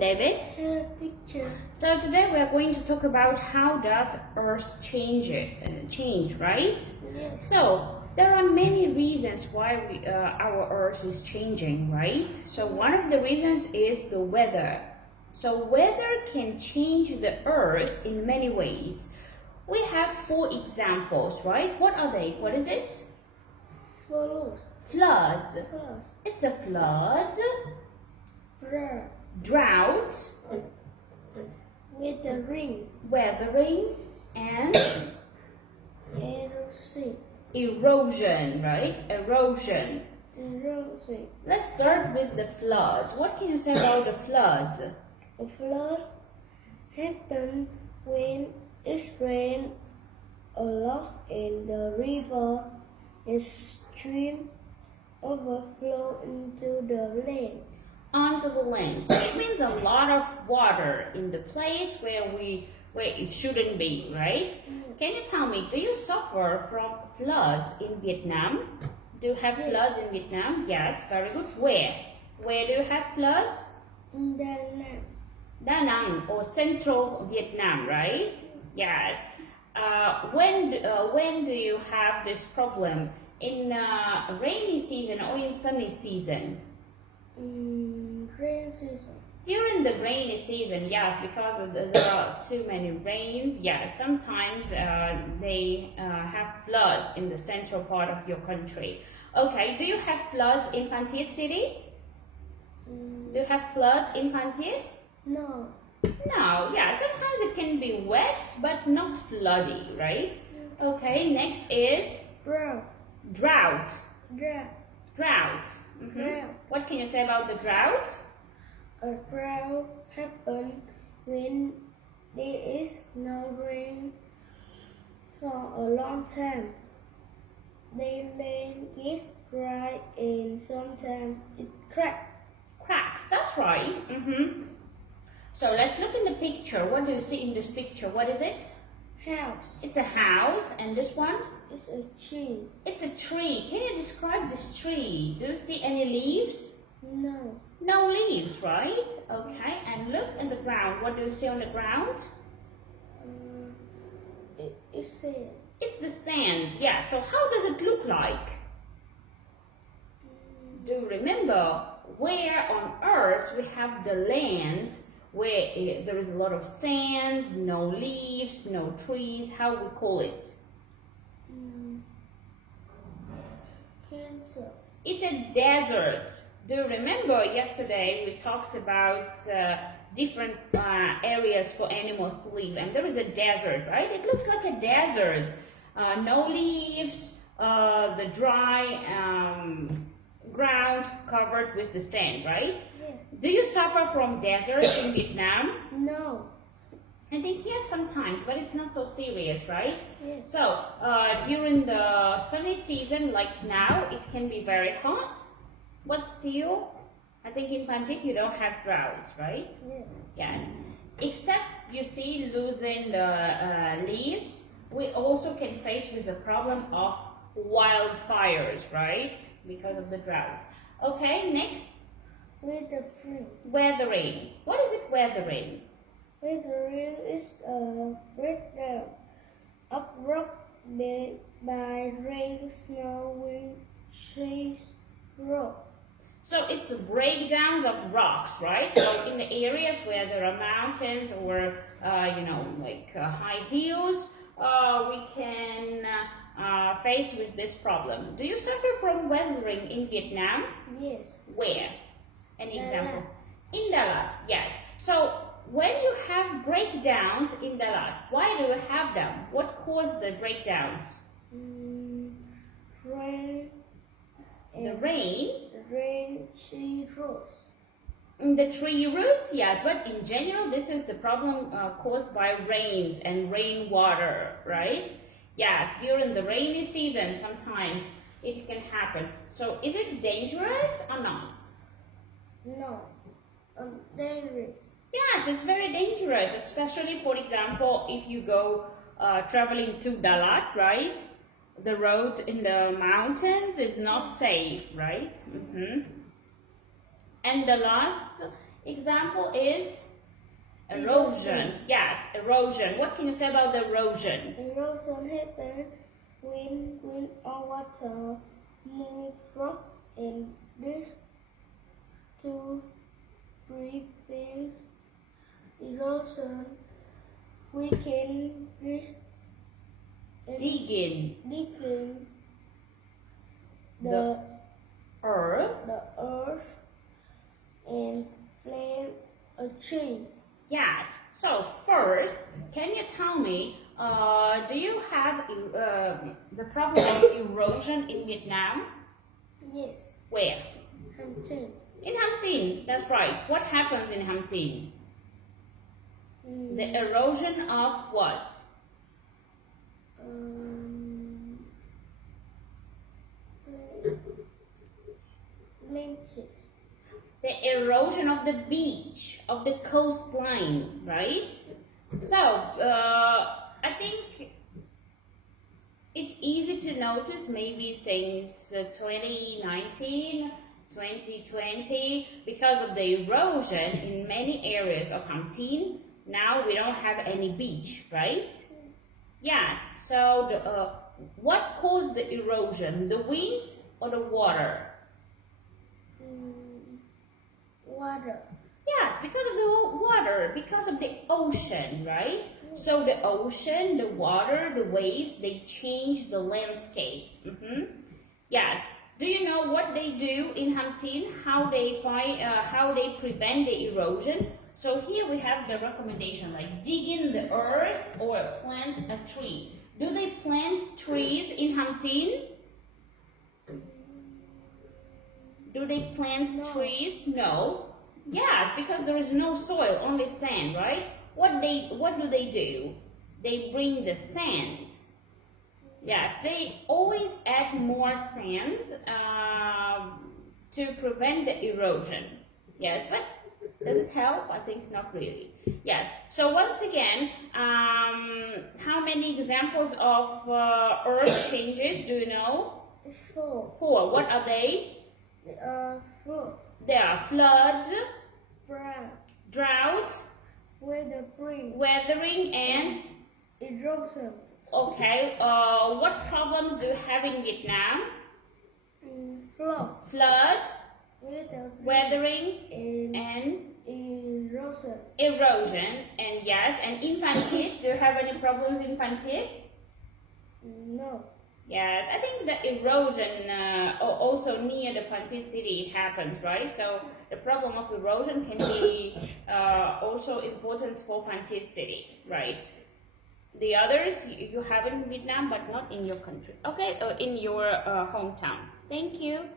David. Hello, teacher. So today we are going to talk about how does Earth change, right? Yes. So there are many reasons why our Earth is changing, right? So one of the reasons is the weather. So weather can change the Earth in many ways. We have 4 examples, right? What are they? What is it? Follows. Floods. Plus. It's a flood. Drought. Drought. Withering. Weathering. And Erosion. erosion, right? Erosion. Erosion. Let's start with the flood. What can you say about the floods? A flood happens when it rains a lot and the river and stream overflow into the land. Onto the land. So it means a lot of water in the place where it shouldn't be, right? Can you tell me, do you suffer from floods in Vietnam? Do you have floods in Vietnam? Yes, very good. Where? Where do you have floods? Da Nang. Da Nang or central Vietnam, right? Yes. When do you have this problem? In rainy season or in sunny season? Rain season. During the rainy season, yes, because there are too many rains. Yes, sometimes they have floods in the central part of your country. Okay, do you have floods in Phan Thiết city? Do you have floods in Phan Thiết? No. No, yeah, sometimes it can be wet, but not floody, right? Okay, next is Drought. drought. Drought. Drought. Drought. What can you say about the drought? A drought happens when there is no rain for a long time. The land gets dry and sometimes it cracks. Cracks, that's right. So let's look in the picture. What do you see in this picture? What is it? House. It's a house, and this one? It's a tree. It's a tree. Can you describe this tree? Do you see any leaves? No. No leaves, right? Okay, and look in the ground. What do you see on the ground? It's sand. It's the sand, yeah. So how does it look like? Do you remember where on Earth we have the land where there is a lot of sand, no leaves, no trees? How we call it? Cancer. It's a desert. Do you remember yesterday we talked about different areas for animals to live, and there is a desert, right? It looks like a desert. No leaves, the dry ground covered with the sand, right? Yeah. Do you suffer from deserts in Vietnam? No. I think yes, sometimes, but it's not so serious, right? Yes. So during the sunny season, like now, it can be very hot, but still, I think in Phan Thiết you don't have droughts, right? Yeah. Yes. Except you see losing the leaves, we also can face with the problem of wildfires, right? Because of the drought. Okay, next. Weathering. Weathering. What is it, weathering? Weathering is a breakdown of rock made by rain, snow, wind, trees, rock. So it's breakdowns of rocks, right? So in the areas where there are mountains or, high hills, we can face with this problem. Do you suffer from weathering in Vietnam? Yes. Where? An example. Lat. In Dalat, yes. So when you have breakdowns in Dalat, why do you have them? What caused the breakdowns? Rain. The rain. Rain, tree roots. The tree roots, yes, but in general, this is the problem caused by rains and rainwater, right? Yes, during the rainy season, sometimes it can happen. So is it dangerous or not? No. Dangerous. Yes, it's very dangerous, especially, for example, if you go traveling to Dalat, right? The road in the mountains is not safe, right? And the last Example is erosion. Yes, erosion. What can you say about the erosion? Erosion happens when wind or water move rock and dirt to prevent erosion. We can Digging the earth. And plant a tree. Yes. So first, can you tell me, do you have the problem of erosion in Vietnam? Yes. Where? Hunting. In Hang Tin. That's right. What happens in Hang Tin? The erosion of what? Lynches. The erosion of the beach, of the coastline, right? So, I think it's easy to notice maybe since 2019, 2020, because of the erosion in many areas of Hang Tin, now we don't have any beach, right? Yes, so what caused the erosion? The wind or the water? Water. Yes, because of the water, because of the ocean, right? So the ocean, the water, the waves, they change the landscape. Yes. Do you know what they do in Hang Tin? How they prevent the erosion? So here we have the recommendation like dig in the earth or plant a tree. Do they plant trees in Hang Tin? Do they plant trees? No. Yes, because there is no soil, only sand, right? What do they do? They bring the sand. Yes, they always add more sand to prevent the erosion. Yes, but does it help? I think not really. Yes. So once again, how many examples of earth changes do you know? 4. 4. What are they? Flood. There are flood, Drought. weathering, and Erosion. okay. What problems do you have in Vietnam? Flood, weathering, and Erosion. and yes. And in Phan Thiết, do you have any problems in Phan Thiết? No. Yes, I think the erosion also near the Phan Thiết city it happens, right? So the problem of erosion can be also important for Phan Thiết city, right? The others you have in Vietnam, but not in your country. Okay, in your hometown. Thank you.